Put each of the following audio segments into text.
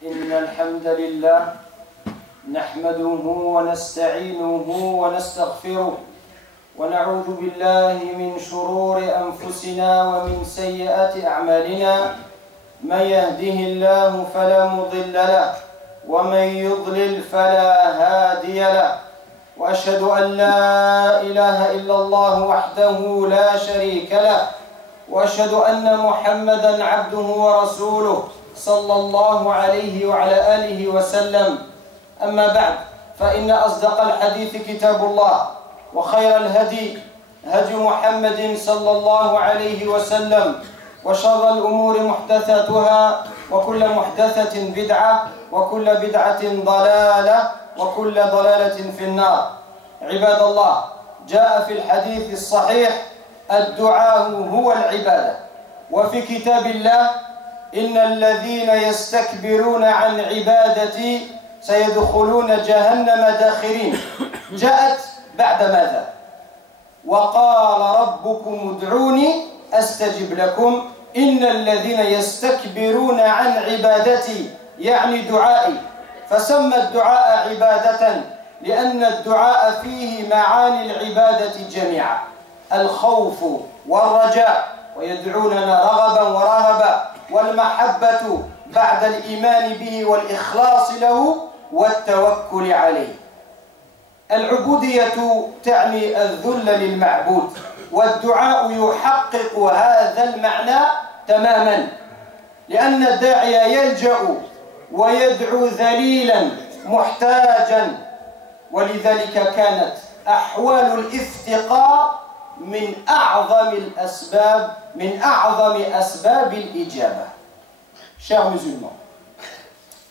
إن الحمد لله نحمده ونستعينه ونستغفره ونعوذ بالله من شرور أنفسنا ومن سيئات أعمالنا من يهده الله فلا مضل له ومن يضلل فلا هادي له وأشهد أن لا إله إلا الله وحده لا شريك له وأشهد أن محمدًا عبده ورسوله صلى الله عليه وعلى آله وسلم. أما بعد فإن أصدق الحديث كتاب الله وخير الهدي هدي محمد صلى الله عليه وسلم وشر الأمور محدثاتها وكل محدثة بدعة وكل بدعة ضلالة وكل ضلالة في النار. عباد الله، جاء في الحديث الصحيح الدعاء هو العبادة، وفي كتاب الله إن الذين يستكبرون عن عبادتي سيدخلون جهنم داخرين. جاءت بعد ماذا؟ وقال ربكم ادعوني أستجب لكم إن الذين يستكبرون عن عبادتي يعني دعائي. فسمى الدعاء عبادة لأن الدعاء فيه معاني العبادة جميعا: الخوف والرجاء، ويدعوننا رغبا ورهبا، والمحبة بعد الإيمان به والإخلاص له والتوكل عليه. العبودية تعني الذل للمعبود، والدعاء يحقق هذا المعنى تماما، لأن الداعي يلجأ ويدعو ذليلا محتاجا، ولذلك كانت أحوال الافتقار من أعظم أسباب الإجابة. Chers musulmans,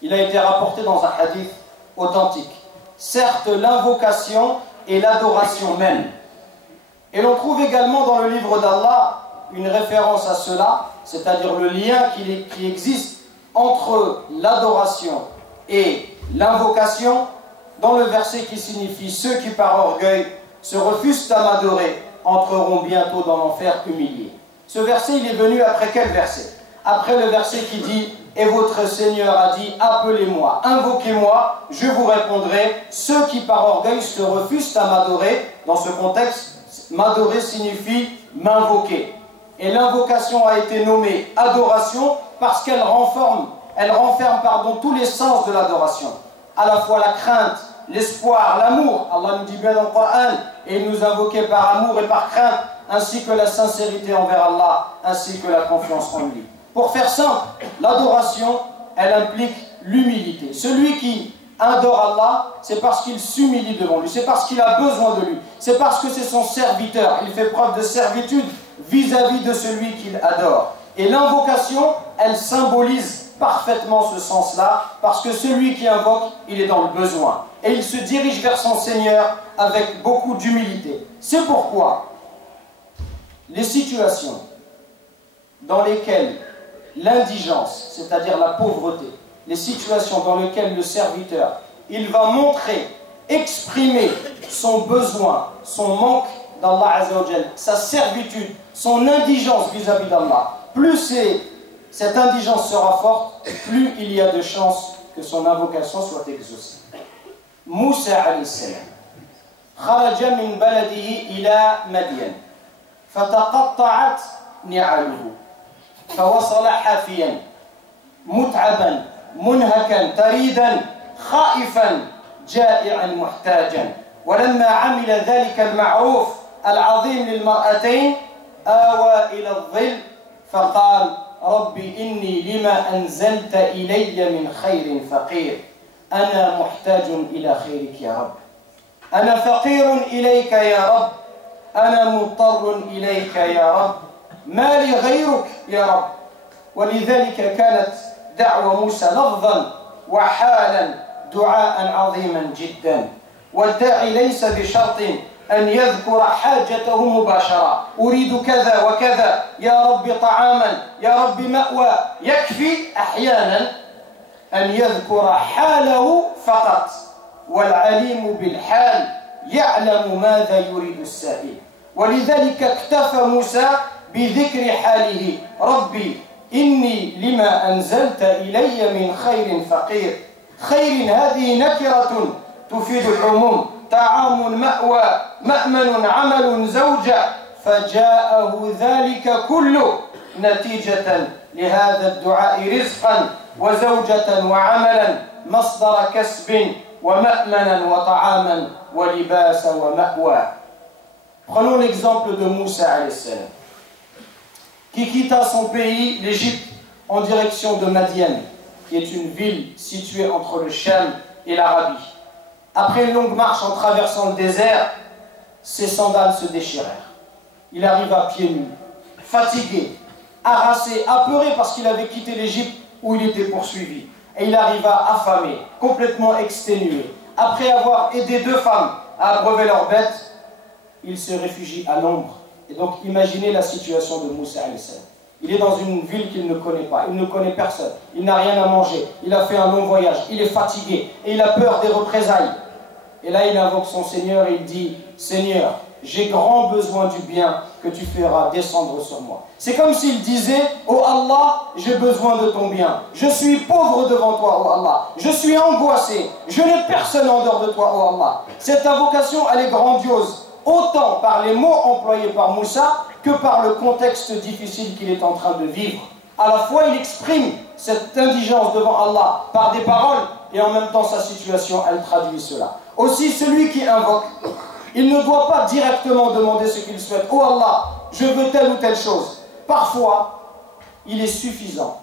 il a été rapporté dans un hadith authentique. Certes, l'invocation et l'adoration même. Et l'on trouve également dans le livre d'Allah une référence à cela, c'est-à-dire le lien qui existe entre l'adoration et l'invocation, dans le verset qui signifie « Ceux qui par orgueil se refusent à m'adorer entreront bientôt dans l'enfer humiliés ». Ce verset, il est venu après quel verset? Après le verset qui dit « Et votre Seigneur a dit, appelez-moi, invoquez-moi, je vous répondrai. Ceux qui par orgueil se refusent à m'adorer ». Dans ce contexte, m'adorer signifie m'invoquer. Et l'invocation a été nommée adoration parce qu'elle renferme tous les sens de l'adoration. À la fois la crainte, l'espoir, l'amour. Allah nous dit bien dans le Coran, et il nous invoquait par amour et par crainte, ainsi que la sincérité envers Allah, ainsi que la confiance en lui. Pour faire simple, l'adoration, elle implique l'humilité. Celui qui adore Allah, c'est parce qu'il s'humilie devant lui, c'est parce qu'il a besoin de lui, c'est parce que c'est son serviteur. Il fait preuve de servitude vis-à-vis de celui qu'il adore. Et l'invocation, elle symbolise parfaitement ce sens-là, parce que celui qui invoque, il est dans le besoin. Et il se dirige vers son Seigneur avec beaucoup d'humilité. C'est pourquoi les situations dans lesquelles l'indigence, c'est-à-dire la pauvreté, les situations dans lesquelles le serviteur, il va montrer, exprimer son besoin, son manque d'Allah Azza wa Jal, sa servitude, son indigence vis-à-vis d'Allah, plus cette indigence sera forte, plus il y a de chances que son invocation soit exaucée. Moussa alayhi salam kharaja min baladihi ila Madyan fataqatta'at ni'aluhu فوصل حافيا متعبا منهكا تريدا خائفا جائعا محتاجا. ولما عمل ذلك المعروف العظيم للمرأتين آوى إلى الظل فقال رب إني لما أنزلت إلي من خير فقير أنا محتاج إلى خيرك يا رب أنا فقير إليك يا رب أنا مضطر إليك يا رب ما لي غيرك يا رب. ولذلك كانت دعوة موسى لفظا وحالا دعاء عظيما جدا. والداعي ليس بشرط أن يذكر حاجته مباشرة، أريد كذا وكذا يا رب طعاما يا رب مأوى. يكفي أحيانا أن يذكر حاله فقط، والعليم بالحال يعلم ماذا يريد السائل. ولذلك اكتفى موسى بذكر حاله ربي إني لما أنزلت إلي من خير فقير. خير هذه نكرة تفيد العموم. طعام مأوى مأمن عمل زوجة فجاءه ذلك كله نتيجة لهذا الدعاء رزقا وزوجة وعملا مصدر كسب ومأمنا وطعاما ولباسا ومأوى. Prenons l'exemple de Moussa alayhi salam, qui quitta son pays, l'Égypte, en direction de Madian, qui est une ville située entre le Cham et l'Arabie. Après une longue marche en traversant le désert, ses sandales se déchirèrent. Il arriva pieds nus, fatigué, harassé, apeuré parce qu'il avait quitté l'Égypte où il était poursuivi. Et il arriva affamé, complètement exténué. Après avoir aidé 2 femmes à abreuver leurs bêtes, il se réfugie à l'ombre. Et donc imaginez la situation de Moussa alayhi salam. Il est dans une ville qu'il ne connaît pas, il ne connaît personne, il n'a rien à manger, il a fait un long voyage, il est fatigué et il a peur des représailles. Et là il invoque son Seigneur et il dit: Seigneur, j'ai grand besoin du bien que tu feras descendre sur moi. C'est comme s'il disait: oh Allah, j'ai besoin de ton bien. Je suis pauvre devant toi, oh Allah. Je suis angoissé. Je n'ai personne en dehors de toi, oh Allah. Cette invocation, elle est grandiose, autant par les mots employés par Moussa que par le contexte difficile qu'il est en train de vivre. À la fois, il exprime cette indigence devant Allah par des paroles et en même temps sa situation, elle traduit cela. Aussi, celui qui invoque, il ne doit pas directement demander ce qu'il souhaite. Oh Allah, je veux telle ou telle chose. Parfois, il est suffisant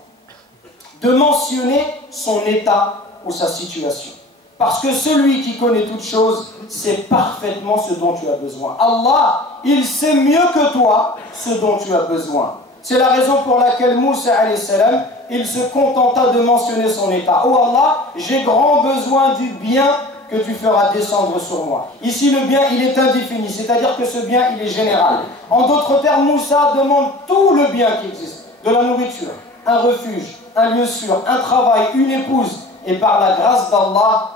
de mentionner son état ou sa situation. Parce que celui qui connaît toutes choses sait parfaitement ce dont tu as besoin. Allah, il sait mieux que toi ce dont tu as besoin. C'est la raison pour laquelle Moussa alayhi salam, il se contenta de mentionner son état. Oh Allah, j'ai grand besoin du bien que tu feras descendre sur moi. Ici, le bien, il est indéfini, c'est-à-dire que ce bien, il est général. En d'autres termes, Moussa demande tout le bien qui existe. De la nourriture, un refuge, un lieu sûr, un travail, une épouse. Et par la grâce d'Allah,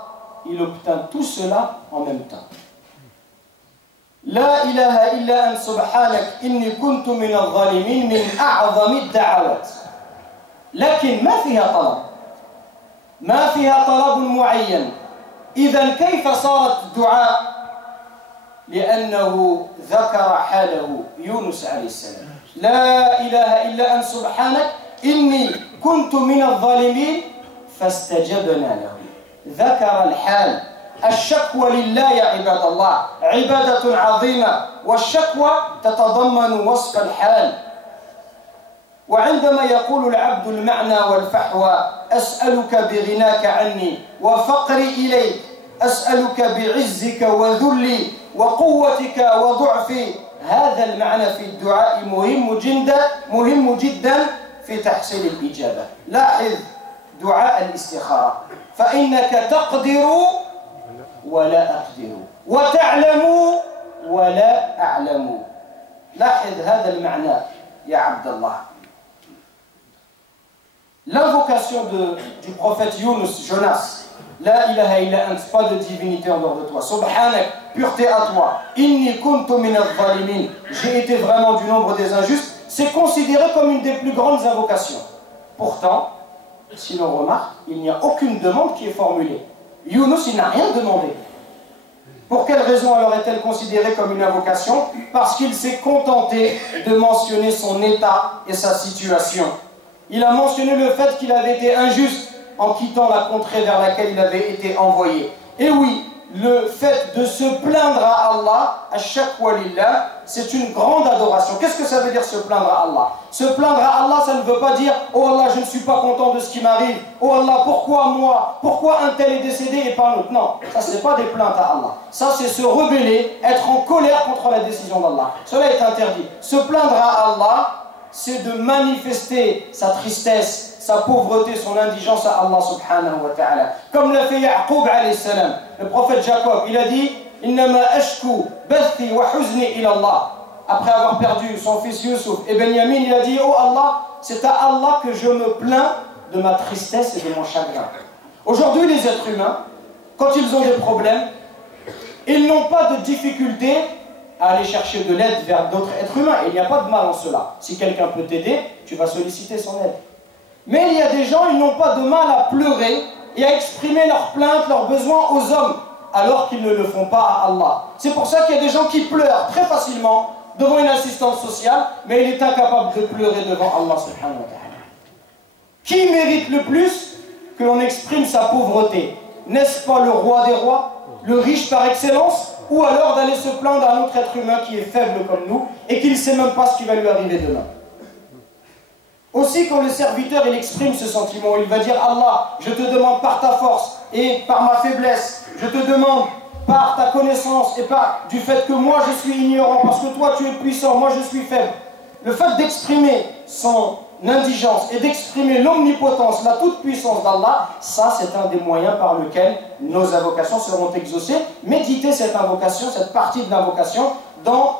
il obtint tout cela en même temps. La ilaha illa an subhanak inni kuntu min al-zalimin min a'zami ad-da'awat. Lakin ma fiha talab. Ma fiha talab mu'ayyan. إذا كيف صارت الدعاء؟ لأنه ذكر حاله يونس عليه السلام. لا إله إلا أنت سبحانك إني كنت من الظالمين فاستجبنا له. ذكر الحال. الشكوى لله يا عباد الله عبادة عظيمة، والشكوى تتضمن وصف الحال. وعندما يقول العبد المعنى والفحوى: أسألك بغناك عني وفقري إليك، أسألك بعزك وذلي وقوتك وضعفي، هذا المعنى في الدعاء مهم جدا في تحصيل الإجابة. لاحظ دعاء الاستخارة: فإنك تقدر ولا أقدر وتعلم ولا أعلم. لاحظ هذا المعنى يا عبد الله. L'invocation du prophète Yunus, Jonas, La ilaha illa ant, pas de divinité en dehors de toi. Subhanak, pureté à toi. Inni kuntu min al-zalimin, j'ai été vraiment du nombre des injustes. C'est considéré comme une des plus grandes invocations. Pourtant, si l'on remarque, il n'y a aucune demande qui est formulée. Yunus, il n'a rien demandé. Pour quelle raison alors est-elle considérée comme une invocation? Parce qu'il s'est contenté de mentionner son état et sa situation. Il a mentionné le fait qu'il avait été injuste en quittant la contrée vers laquelle il avait été envoyé. Et oui, le fait de se plaindre à Allah, à chaque walillah, c'est une grande adoration. Qu'est-ce que ça veut dire se plaindre à Allah? Se plaindre à Allah, ça ne veut pas dire « Oh Allah, je ne suis pas content de ce qui m'arrive. Oh Allah, pourquoi moi? Pourquoi un tel est décédé et pas un autre ?» Non, ça ce n'est pas des plaintes à Allah. Ça c'est se rebeller, être en colère contre la décision d'Allah. Cela est interdit. Se plaindre à Allah, c'est de manifester sa tristesse, sa pauvreté, son indigence à Allah subhanahu wa ta'ala. Comme l'a fait Ya'qub alayhi salam, le prophète Jacob, il a dit « Innama ashku bathi wa huzni ila Allah » après avoir perdu son fils Yusuf et Benyamin, il a dit « Oh Allah, c'est à Allah que je me plains de ma tristesse et de mon chagrin. » Aujourd'hui, les êtres humains, quand ils ont des problèmes, ils n'ont pas de difficulté à aller chercher de l'aide vers d'autres êtres humains. Et il n'y a pas de mal en cela. Si quelqu'un peut t'aider, tu vas solliciter son aide. Mais il y a des gens, ils n'ont pas de mal à pleurer et à exprimer leurs plaintes, leurs besoins aux hommes, alors qu'ils ne le font pas à Allah. C'est pour ça qu'il y a des gens qui pleurent très facilement devant une assistante sociale, mais il est incapable de pleurer devant Allah subhanahu wa ta'ala. Qui mérite le plus que l'on exprime sa pauvreté? N'est-ce pas le roi des rois, le riche par excellence, ou alors d'aller se plaindre à un autre être humain qui est faible comme nous et qui ne sait même pas ce qui va lui arriver demain? Aussi, quand le serviteur il exprime ce sentiment, il va dire « Allah, je te demande par ta force et par ma faiblesse, je te demande par ta connaissance et par du fait que moi je suis ignorant, parce que toi tu es puissant, moi je suis faible. » Le fait d'exprimer son indigence et d'exprimer l'omnipotence, la toute-puissance d'Allah, ça c'est un des moyens par lequel nos invocations seront exaucées. Méditez cette invocation, cette partie de l'invocation dans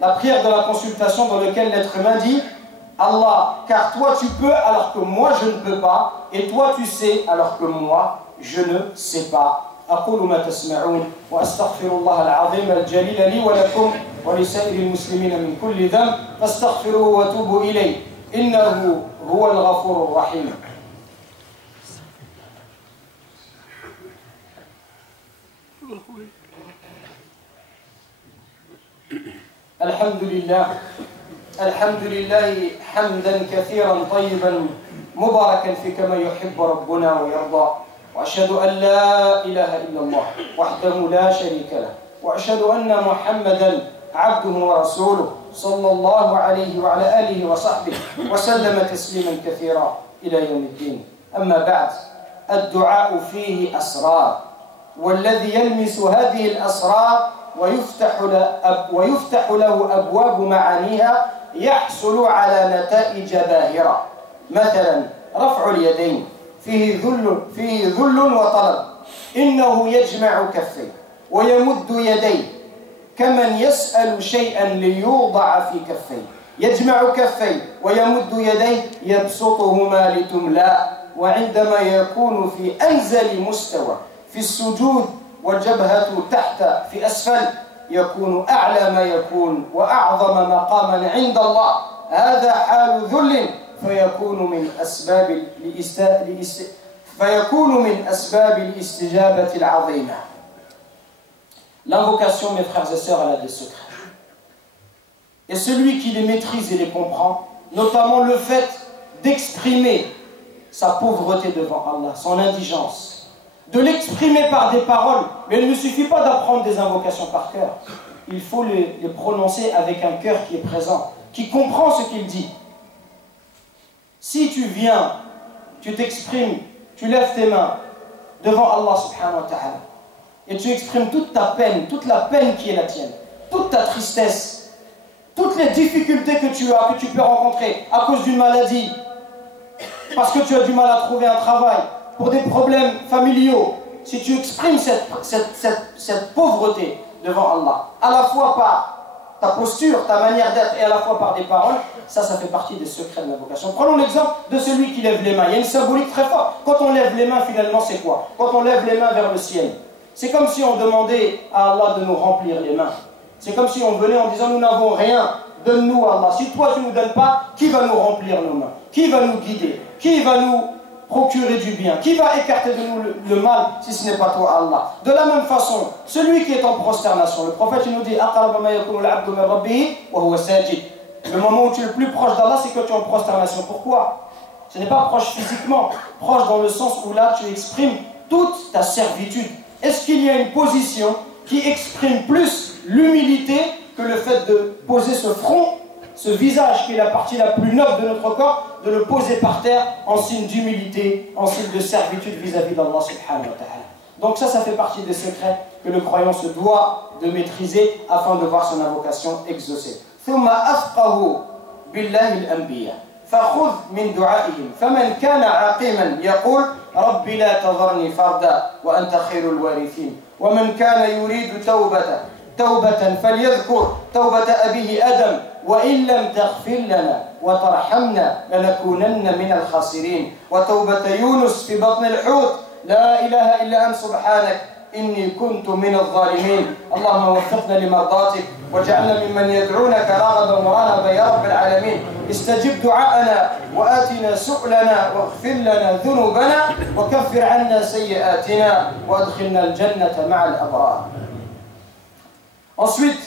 la prière de la consultation dans laquelle l'être humain dit « Allah, car toi tu peux alors que moi je ne peux pas, et toi tu sais alors que moi je ne sais pas. » أقول ما تسمعون وأستغفر الله العظيم الجليل لي ولكم ولسائر المسلمين من كل ذنب فاستغفروه وتوبوا إليه إنه هو الغفور الرحيم. الحمد لله حمدا كثيرا طيبا مباركا في كما يحب ربنا ويرضى. وأشهد أن لا إله إلا الله وحده لا شريك له وأشهد أن محمدا عبده ورسوله صلى الله عليه وعلى آله وصحبه وسلم تسليما كثيرا إلى يوم الدين. أما بعد، الدعاء فيه أسرار، والذي يلمس هذه الأسرار ويفتح له أبواب معانيها يحصل على نتائج باهرة. مثلا رفع اليدين فيه ذل وطلب، إنه يجمع كفيه ويمد يديه كمن يسأل شيئا ليوضع في كفيه، يجمع كفيه ويمد يديه يبسطهما لتملا، وعندما يكون في أنزل مستوى في السجود والجبهة تحت في أسفل يكون أعلى ما يكون وأعظم مقاما عند الله. هذا حال ذل فيكون من أسباب الاستجابة العظيمة. L'invocation, mes frères et sœurs, elle a des secrets. Et celui qui les maîtrise et les comprend, notamment le fait d'exprimer sa pauvreté devant Allah, son indigence, de l'exprimer par des paroles, mais il ne suffit pas d'apprendre des invocations par cœur. Il faut les prononcer avec un cœur qui est présent, qui comprend ce qu'il dit. Si tu viens, tu t'exprimes, tu lèves tes mains devant Allah subhanahu wa ta'ala et tu exprimes toute ta peine, toute la peine qui est la tienne, toute ta tristesse, toutes les difficultés que tu as, que tu peux rencontrer à cause d'une maladie, parce que tu as du mal à trouver un travail, pour des problèmes familiaux, si tu exprimes cette pauvreté devant Allah, à la fois par ta posture, ta manière d'être et à la fois par des paroles, ça fait partie des secrets de l'invocation. Prenons l'exemple de celui qui lève les mains. Il y a une symbolique très forte. Quand on lève les mains, finalement, c'est quoi? Quand on lève les mains vers le ciel, c'est comme si on demandait à Allah de nous remplir les mains. C'est comme si on venait en disant, nous n'avons rien, donne-nous Allah. Si toi tu ne nous donnes pas, qui va nous remplir nos mains? Qui va nous guider? Qui va nous procurer du bien? Qui va écarter de nous le mal si ce n'est pas toi, Allah? De la même façon, celui qui est en prosternation, le prophète il nous dit le moment où tu es le plus proche d'Allah, c'est que tu es en prosternation. Pourquoi? Ce n'est pas proche physiquement, proche dans le sens où là tu exprimes toute ta servitude. Est-ce qu'il y a une position qui exprime plus l'humilité que le fait de poser ce front, ce visage qui est la partie la plus noble de notre corps, de le poser par terre en signe d'humilité, en signe de servitude vis-à-vis d'Allah subhanahu wa ta'ala. Donc ça fait partie des secrets que le croyant se doit de maîtriser afin de voir son invocation exaucée. ثم أفقه بالله الأنبياء فخذ من دعائهم فمن كان عاقما يقول رب لا تذرني فردا وأنت خير الوارثين ومن كان يريد توبة فليذكر توبة أبيه آدم وإن لم تغفر لنا وترحمنا لنكونن من الخاسرين وتوبة يونس في بطن الحوت لا إله إلا أنت سبحانك إني كنت من الظالمين. اللهم وفقنا لمرضاتك واجعلنا ممن يدعونك راغبا ورهبا يا رب العالمين. استجب دعاءنا وآتنا سؤلنا واغفر لنا ذنوبنا وكفر عنا سيئاتنا وادخلنا الجنة مع الأبرار. Ensuite,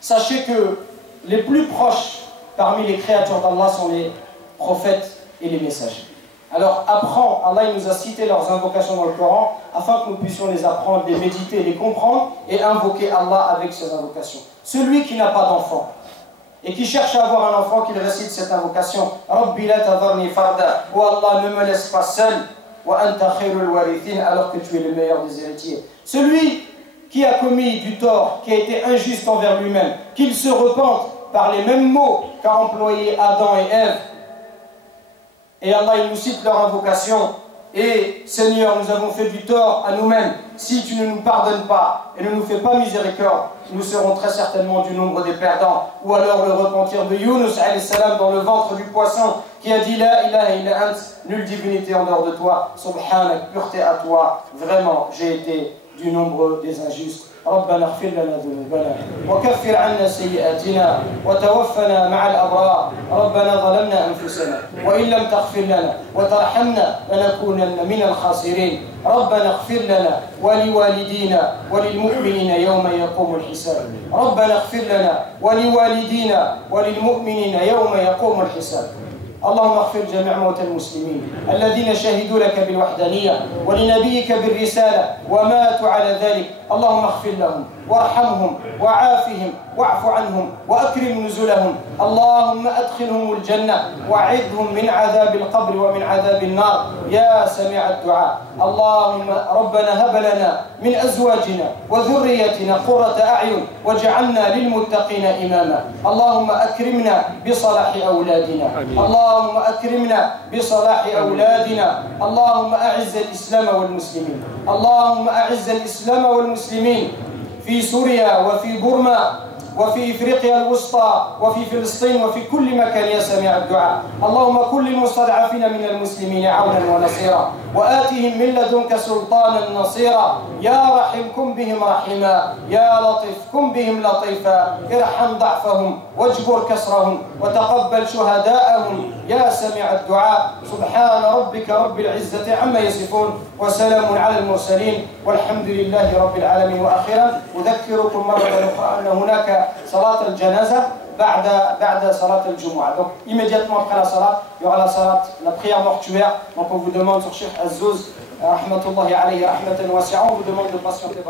sachez que les plus proches parmi les créatures d'Allah sont les prophètes et les messagers. Alors apprends, Allah nous a cité leurs invocations dans le Coran afin que nous puissions les apprendre, les méditer, les comprendre et invoquer Allah avec ces invocations. Celui qui n'a pas d'enfant et qui cherche à avoir un enfant, qu'il récite cette invocation, Rabbi la tadharni farda, oh Allah, ne me laisse pas seul, wa anta khairul warithin, alors que tu es le meilleur des héritiers. Celui qui a commis du tort, qui a été injuste envers lui-même, qu'il se repente par les mêmes mots qu'a employé Adam et Ève. Et Allah il nous cite leur invocation. Et Seigneur, nous avons fait du tort à nous-mêmes. Si tu ne nous pardonnes pas et ne nous fais pas miséricorde, nous serons très certainement du nombre des perdants. Ou alors le repentir de Yunus alayhi salam dans le ventre du poisson qui a dit La ilaha illa ant, nulle divinité en dehors de toi, subhanak, pureté à toi, vraiment j'ai été du nombre des injustes. ربنا اغفر لنا ذنوبنا وكفر عنا سيئاتنا وتوفنا مع الأبرار. ربنا ظلمنا أنفسنا وإن لم تغفر لنا وترحمنا لنكونن من الخاسرين. ربنا اغفر لنا ولوالدينا وللمؤمنين يوم يقوم الحساب. ربنا اغفر لنا ولوالدينا وللمؤمنين يوم يقوم الحساب. اللهم اغفر جميع موتى المسلمين الذين شهدوا لك بالوحدانية ولنبيك بالرسالة وماتوا على ذلك. اللهم اغفر لهم وارحمهم وعافهم واعف عنهم وأكرم نزلهم. اللهم أدخلهم الجنة وأعذهم من عذاب القبر ومن عذاب النار يا سميع الدعاء. اللهم ربنا هب لنا من أزواجنا وذريتنا قرة أعين واجعلنا للمتقين إماما. اللهم أكرمنا بصلاح أولادنا. اللهم أكرمنا بصلاح أولادنا. اللهم أعز الإسلام والمسلمين. اللهم أعز الإسلام والمسلمين في سوريا وفي بورما وفي إفريقيا الوسطى وفي فلسطين وفي كل مكان يا سميع الدعاء. اللهم كن للمستضعفين من المسلمين عونا ونصيرا وآتهم من لدنك سلطانا نصيرا. يا رحيم كن بهم رحيما، يا لطيف كن بهم لطيفا. ارحم ضعفهم واجبر كسرهم وتقبل شهداءهم يا سميع الدعاء. سبحان ربك رب العزة عما يصفون وسلام على المرسلين والحمد لله رب العالمين. وأخيرا أذكركم مرة أخرى أن هناك صلاة الجنازة بعد صلاة الجمعة. Donc immédiatement après la salat, il y aura la prière mortuaire. Donc on vous demande sur Cheikh Azzouz rahmatullahi alayhi rahmatan wasi'a, on vous demande de patienter.